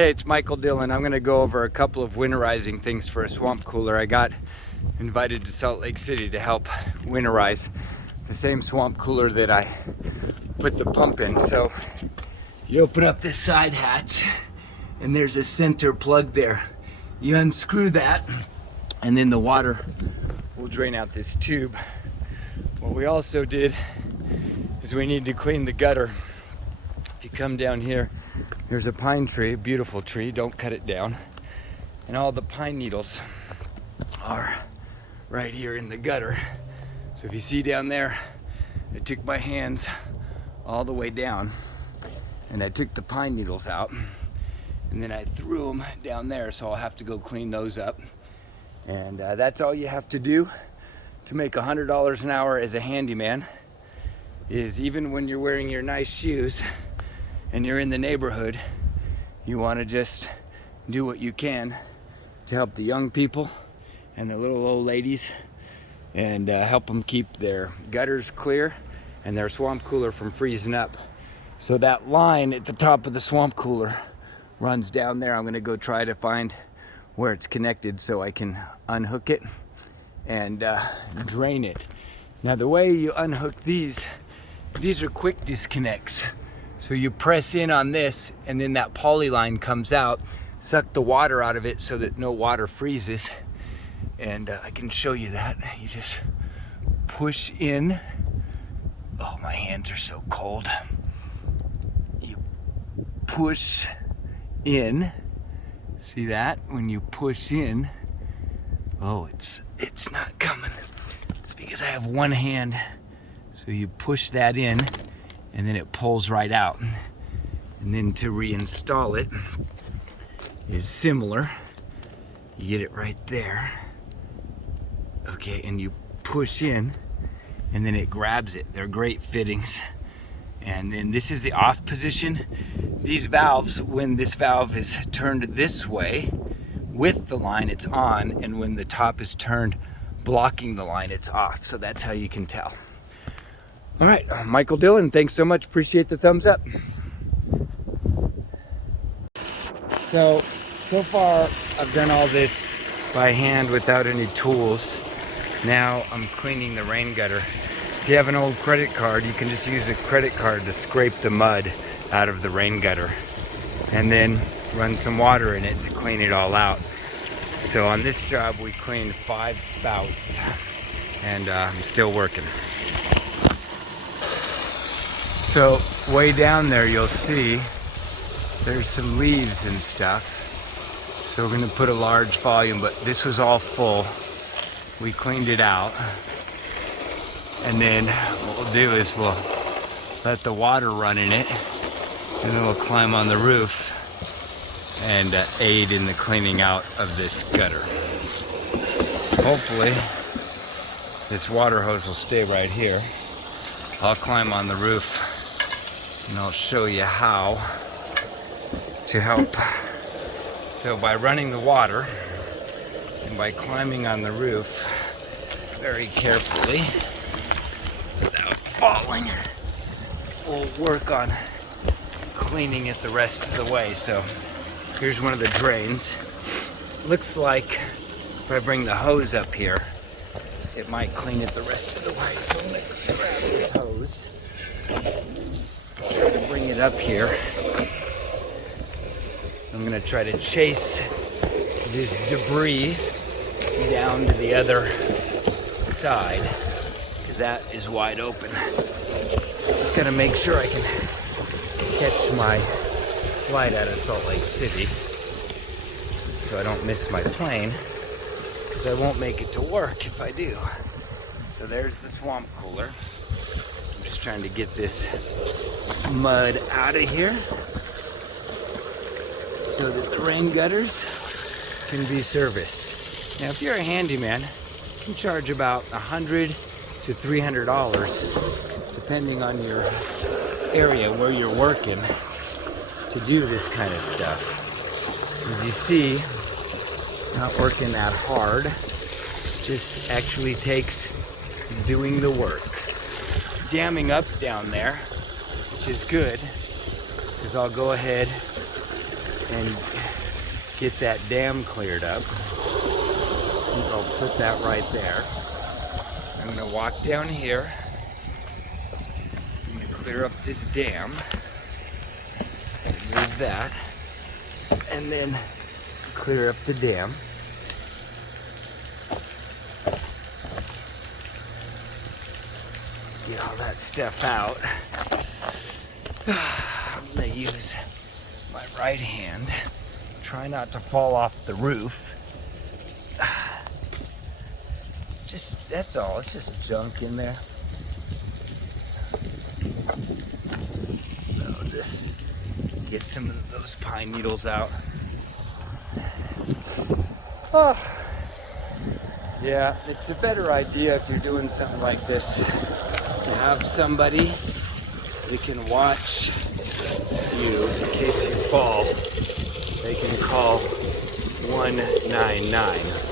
Okay, it's Michael Dillon. I'm going to go over a couple of winterizing things for a swamp cooler. I got invited to Salt Lake City to help winterize the same swamp cooler that I put the pump in. So you open up this side hatch and there's a center plug there. You unscrew that and then the water will drain out this tube. What we also did is we need to clean the gutter. If you come down here, there's a pine tree, a beautiful tree, don't cut it down. And all the pine needles are right here in the gutter. So if you see down there, I took my hands all the way down and I took the pine needles out and then I threw them down there, so I'll have to go clean those up. And that's all you have to do to make $100 an hour as a handyman, is even when you're wearing your nice shoes and you're in the neighborhood, you want to just do what you can to help the young people and the little old ladies and help them keep their gutters clear and their swamp cooler from freezing up. So that line at the top of the swamp cooler runs down there. I'm going to go try to find where it's connected so I can unhook it and drain it. Now the way you unhook these are quick disconnects. So you press in on this and then that poly line comes out, suck the water out of it so that no water freezes. And I can show you that. You just push in. Oh, my hands are so cold. You push in. See that? When you push in, oh, it's not coming. It's because I have one hand. So you push that in and then it pulls right out. And then to reinstall it is similar. You get it right there. Okay, and you push in and then it grabs it. They're great fittings. And then this is the off position. These valves, when this valve is turned this way with the line, it's on, and when the top is turned blocking the line, it's off. So that's how you can tell. All right, Michael Dillon, thanks so much. Appreciate the thumbs up. So far I've done all this by hand without any tools. Now I'm cleaning the rain gutter. If you have an old credit card, you can just use a credit card to scrape the mud out of the rain gutter and then run some water in it to clean it all out. So on this job we cleaned 5 spouts and I'm still working. So way down there you'll see there's some leaves and stuff. So we're gonna put a large volume, but this was all full. We cleaned it out. And then what we'll do is we'll let the water run in it and then we'll climb on the roof and aid in the cleaning out of this gutter. Hopefully this water hose will stay right here. I'll climb on the roof and I'll show you how to help. So by running the water and by climbing on the roof very carefully without falling, we'll work on cleaning it the rest of the way. So here's one of the drains. Looks like if I bring the hose up here, it might clean it the rest of the way. So I'm gonna grab this hose, try to bring it up here. I'm gonna try to chase this debris down to the other side because that is wide open. Just gotta make sure I can catch my flight out of Salt Lake City so I don't miss my plane, because I won't make it to work if I do. So there's the swamp cooler. I'm just trying to get this mud out of here so that the rain gutters can be serviced. Now if you're a handyman, you can charge about $100 to $300 depending on your area where you're working to do this kind of stuff. As you see, not working that hard, just actually takes doing the work. It's damming up down there, which is good, because I'll go ahead and get that dam cleared up. I think I'll put that right there. I'm gonna walk down here. I'm gonna clear up this dam. Remove that. And then clear up the dam. Get all that stuff out. I'm gonna use my right hand. Try not to fall off the roof. That's all, it's just junk in there. So just get some of those pine needles out. Oh, yeah, it's a better idea if you're doing something like this to have somebody that can watch you in case you fall. They can call 199.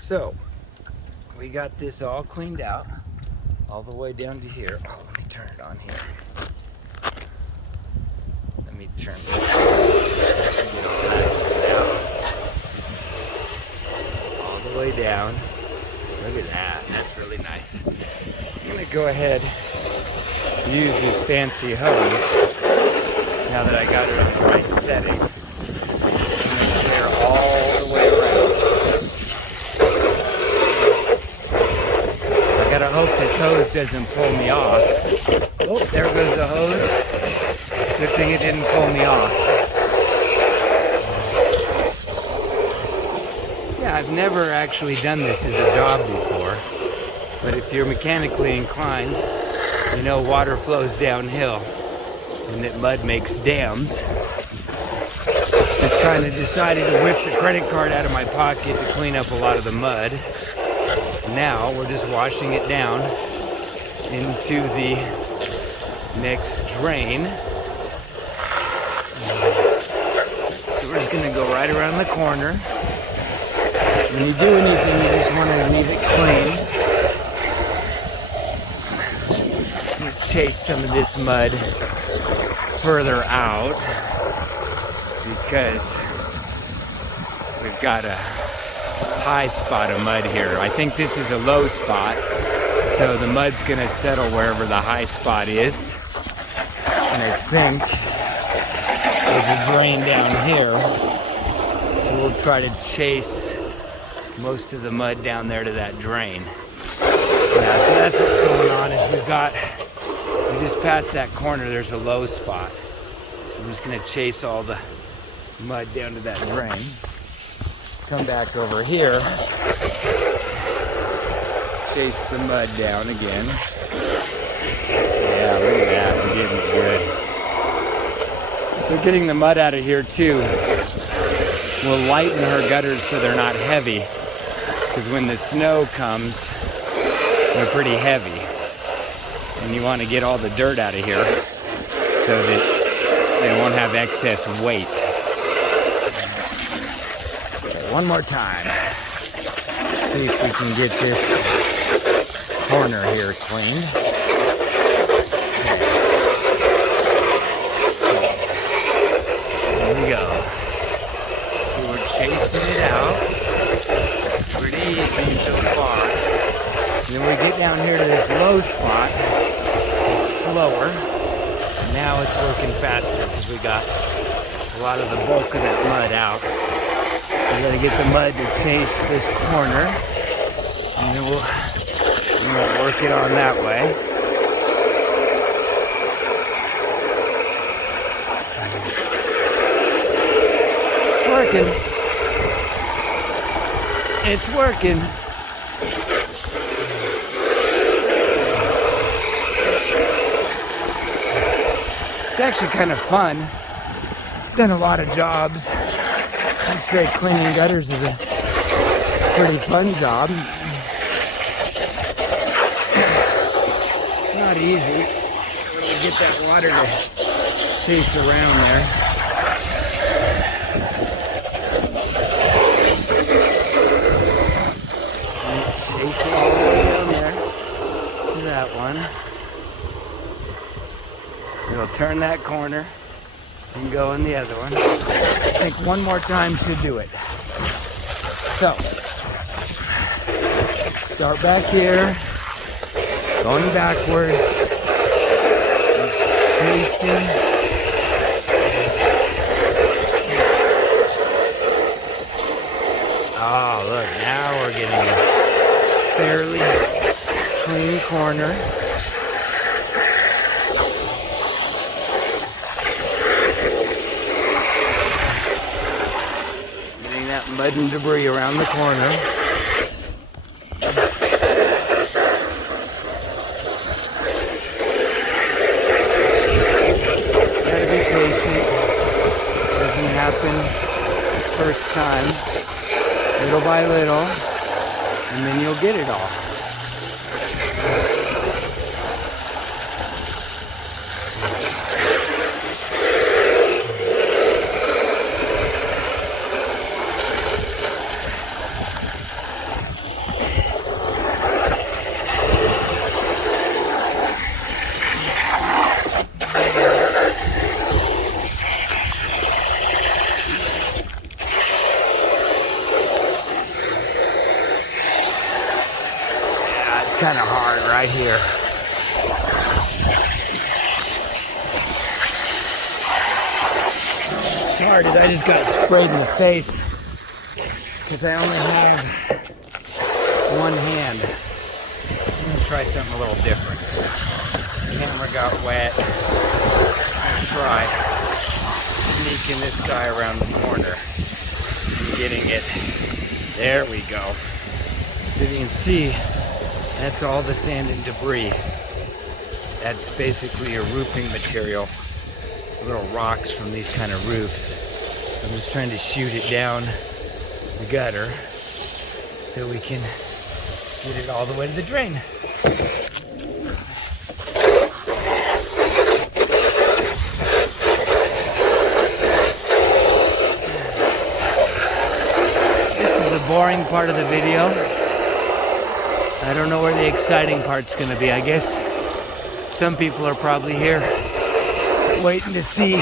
So, we got this all cleaned out, all the way down to here. Oh, let me turn it on here. Let me turn this all the way down. Look at that, that's really nice. I'm gonna go ahead and use this fancy hose, now that I got it in the right setting. I'm gonna clear all the way around. I gotta hope this hose doesn't pull me off. Oh, there goes the hose. Good thing it didn't pull me off. Yeah, I've never actually done this as a job before. But if you're mechanically inclined, you know water flows downhill and that mud makes dams. Just kind of decided to whip the credit card out of my pocket to clean up a lot of the mud. Now we're just washing it down into the next drain. So we're just gonna go right around the corner. When you do anything, you just want to leave it clean. Let's chase some of this mud further out because we've got a high spot of mud here. I think this is a low spot, so the mud's gonna settle wherever the high spot is. And I think there's a drain down here, so we'll try to chase most of the mud down there to that drain. Yeah, so that's what's going on. Is we just past that corner, there's a low spot. So I'm just gonna chase all the mud down to that drain. Come back over here, chase the mud down again. Yeah, look at that, we're getting it good. So getting the mud out of here too will lighten her gutters so they're not heavy. Because when the snow comes, they're pretty heavy. And you want to get all the dirt out of here so that they won't have excess weight. One more time. See if we can get this corner here cleaned. There we go. So we're chasing it out. Pretty easy so far. And then we get down here to this low spot. It's slower. now it's working faster because we got a lot of the bulk of that mud out. We gotta get the mud to chase this corner, and then we'll work it on that way. It's working. It's working. It's actually kind of fun. Done a lot of jobs. I'd say cleaning gutters is a pretty fun job. It's not easy when we get that water to chase around there. Chase it all the way down there to that one. It'll turn that corner and go in the other one. I think one more time should do it. So, start back here, going backwards, tracing. Oh, look, now we're getting a fairly clean corner. That mud and debris around the corner. Gotta be patient. Doesn't happen first time. Little by little, and then you'll get it all. Kind of hard right here. It's hard as I just got sprayed in the face because I only have one hand. I'm gonna try something a little different. The camera got wet. I'm gonna try sneaking this guy around the corner and getting it. There we go. So you can see, that's all the sand and debris. That's basically a roofing material. Little rocks from these kind of roofs. I'm just trying to shoot it down the gutter so we can get it all the way to the drain. This is the boring part of the video. I don't know where the exciting part's gonna be. I guess some people are probably here waiting to see,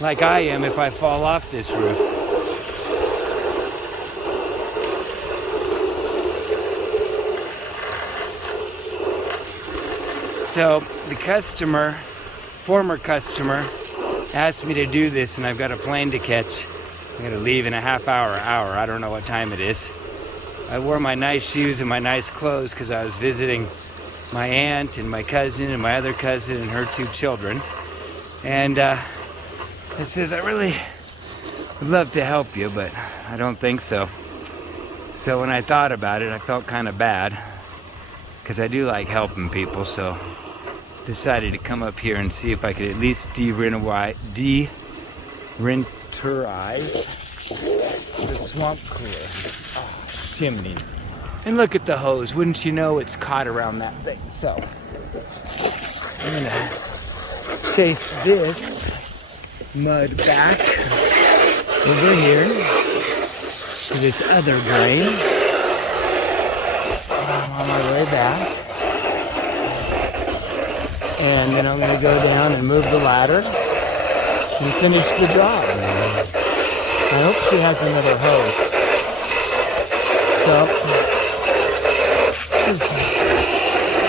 like I am, if I fall off this roof. So the former customer, asked me to do this, and I've got a plane to catch. I'm gonna leave in a half hour. I don't know what time it is. I wore my nice shoes and my nice clothes because I was visiting my aunt and my cousin and my other cousin and her 2 children. And it says, I really would love to help you, but I don't think so. So when I thought about it, I felt kind of bad because I do like helping people. So decided to come up here and see if I could at least dewinterize the swamp cooler. Oh, chimneys. And look at the hose. Wouldn't you know it's caught around that thing. So I'm gonna chase this mud back over here to this other drain. I'm on my way back. And then I'm gonna go down and move the ladder and finish the job. I hope she has another hose. So this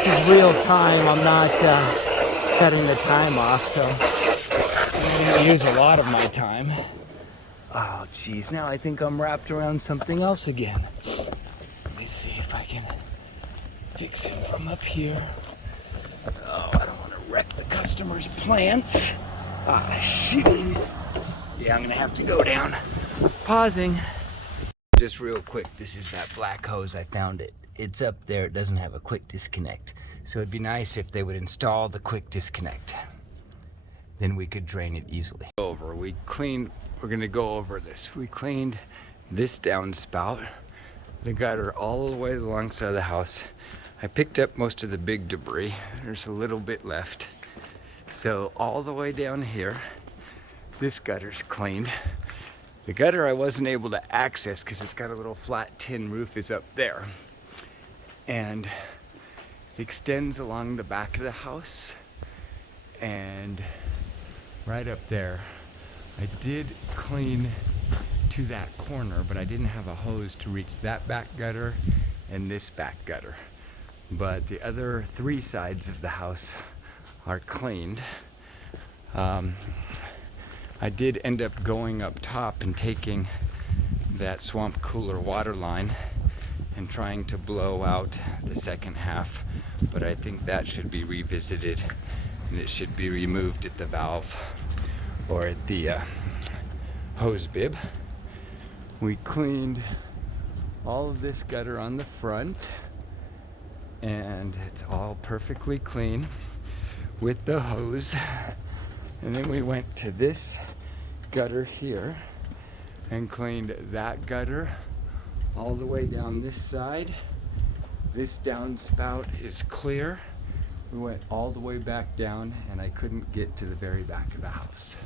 is real time. I'm not cutting the time off, so I'm gonna use a lot of my time. Oh geez, now I think I'm wrapped around something else again. Let me see if I can fix it from up here. Oh, I don't want to wreck the customer's plants. Ah, jeez. Yeah, I'm gonna have to go down. Pausing. Just real quick, this is that black hose. I found it. It's up there. It doesn't have a quick disconnect. So it'd be nice if they would install the quick disconnect. Then we could drain it easily. We're gonna go over this. We cleaned this downspout, the gutter all the way alongside the house. I picked up most of the big debris. There's a little bit left. So all the way down here, this gutter's cleaned. The gutter I wasn't able to access because it's got a little flat tin roof is up there. And it extends along the back of the house and right up there. I did clean to that corner, but I didn't have a hose to reach that back gutter and this back gutter. But the other 3 sides of the house are cleaned. I did end up going up top and taking that swamp cooler water line and trying to blow out the second half, but I think that should be revisited and it should be removed at the valve or at the hose bib. We cleaned all of this gutter on the front and it's all perfectly clean with the hose. And then we went to this gutter here and cleaned that gutter all the way down this side. This downspout is clear. We went all the way back down and I couldn't get to the very back of the house.